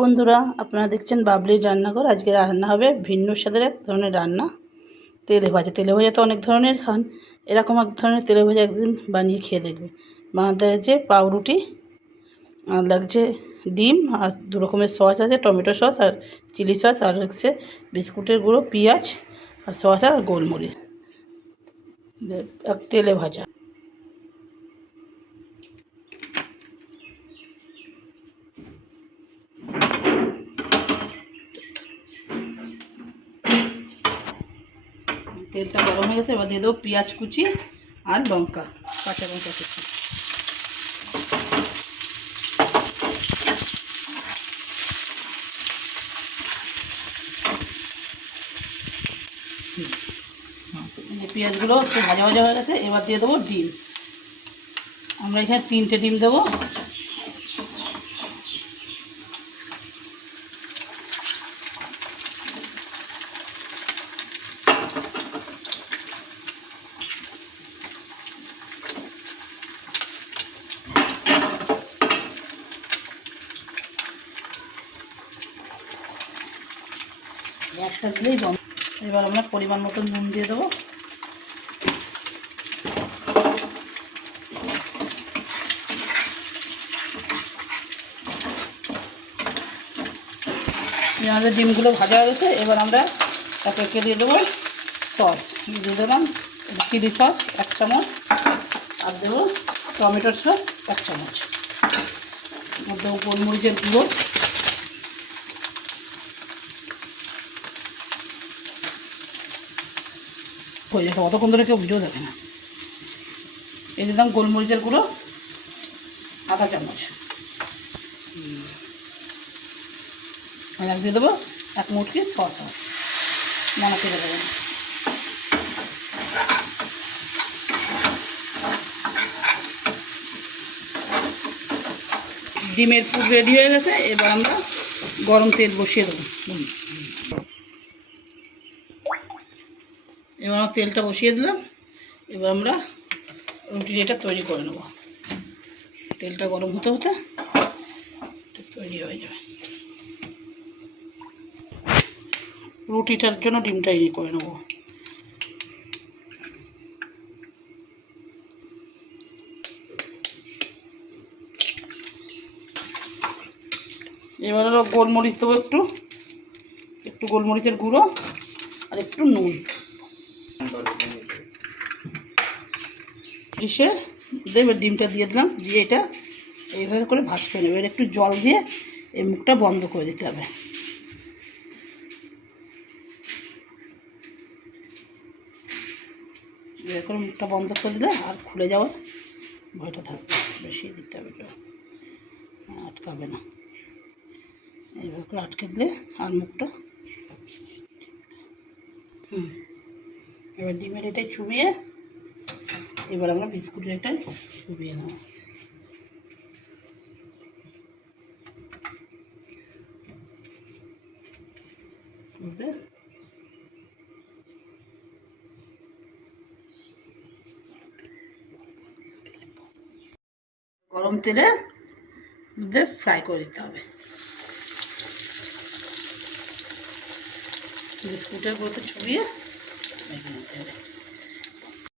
বন্ধুরা, আপনারা দেখছেন বাবলির রান্নাঘর। আজকে রান্না হবে ভিন্ন স্বাদের এক ধরনের রান্না, তেলে ভাজা। তেলে ভাজা তো অনেক ধরনের খান, এরকম এক ধরনের তেলে ভাজা একদিন বানিয়ে খেয়ে দেখবেন। বানাতে হচ্ছে পাউরুটি, আর লাগছে ডিম, আর দু রকমের সস আছে, টমেটো সস আর চিলি সস, আর হচ্ছে বিস্কুটের গুঁড়ো, পেঁয়াজ আর সস আর গোলমরিচ। তেলে ভাজা তেলটা গরম হয়ে গেছে। এবার দিয়ে দেবো পেঁয়াজ কুচি আর লঙ্কা, কাঁচা লঙ্কা কুচি। যে পেঁয়াজগুলো একটু ভাজা ভাজা হয়ে গেছে, এবার দিয়ে দেবো ডিম। আমরা এখানে 3টে ডিম দেবো। একটা দিলেই জম। এবার আমরা পরিমাণ মতো নুন দিয়ে দেবো। আমাদের ডিমগুলো ভাজা হয়ে গেছে। এবার আমরা একে দিয়ে দেবো সস। দিয়ে দিলাম চিলি সস 1 চামচ, আর দেবো টমেটোর সস 1 চামচ, আর দেবো গোলমরিচের গুঁড়ো, হয়ে যাবে। অতক্ষণ ধরে কেউ ভিডিও দেখে না। এই দিলাম গোলমরিচের গুঁড়ো 1/2 চামচ, আর দিয়ে দেবো 1 মুটকি সস। নানা ফেলে দেবেন। ডিমের পুর রেডি হয়ে গেছে। এবার আমরা গরম তেল বসিয়ে দেবো। এবার আমরা তেলটা বসিয়ে দিলাম। এবার আমরা রুটির এটা তৈরি করে নেব। তেলটা গরম হতে হতে তৈরি হয়ে যাবে। রুটিটার জন্য ডিমটা ইয়ে করে নেব। এবার হলো গোলমরিচ দেবো, একটু গোলমরিচের গুঁড়ো আর একটু নুন এসে দেবে। ডিমটা দিয়ে দিলাম, দিয়ে এটা এইভাবে করে ভাজ করে নেবে। এবার একটু জল দিয়ে এই মুখটা বন্ধ করে দিতে হবে। এবার করে মুখটা বন্ধ করে দিলে আর খুলে যাওয়ার ভয়টা থাকবে। বেশি দিতে হবে, আটকাবে না। এইভাবে করে আটকে দিলে আর মুখটা। এবার ডিমের এটাই চুবিয়ে, এবার আমরা বিস্কুটের এটাই চুবিয়ে নেব। গরম তেলে মধ্যে ফ্রাই করে দিতে হবে। বিস্কুটের গুঁড়োতে চুবিয়ে রেখে দিতে হবে।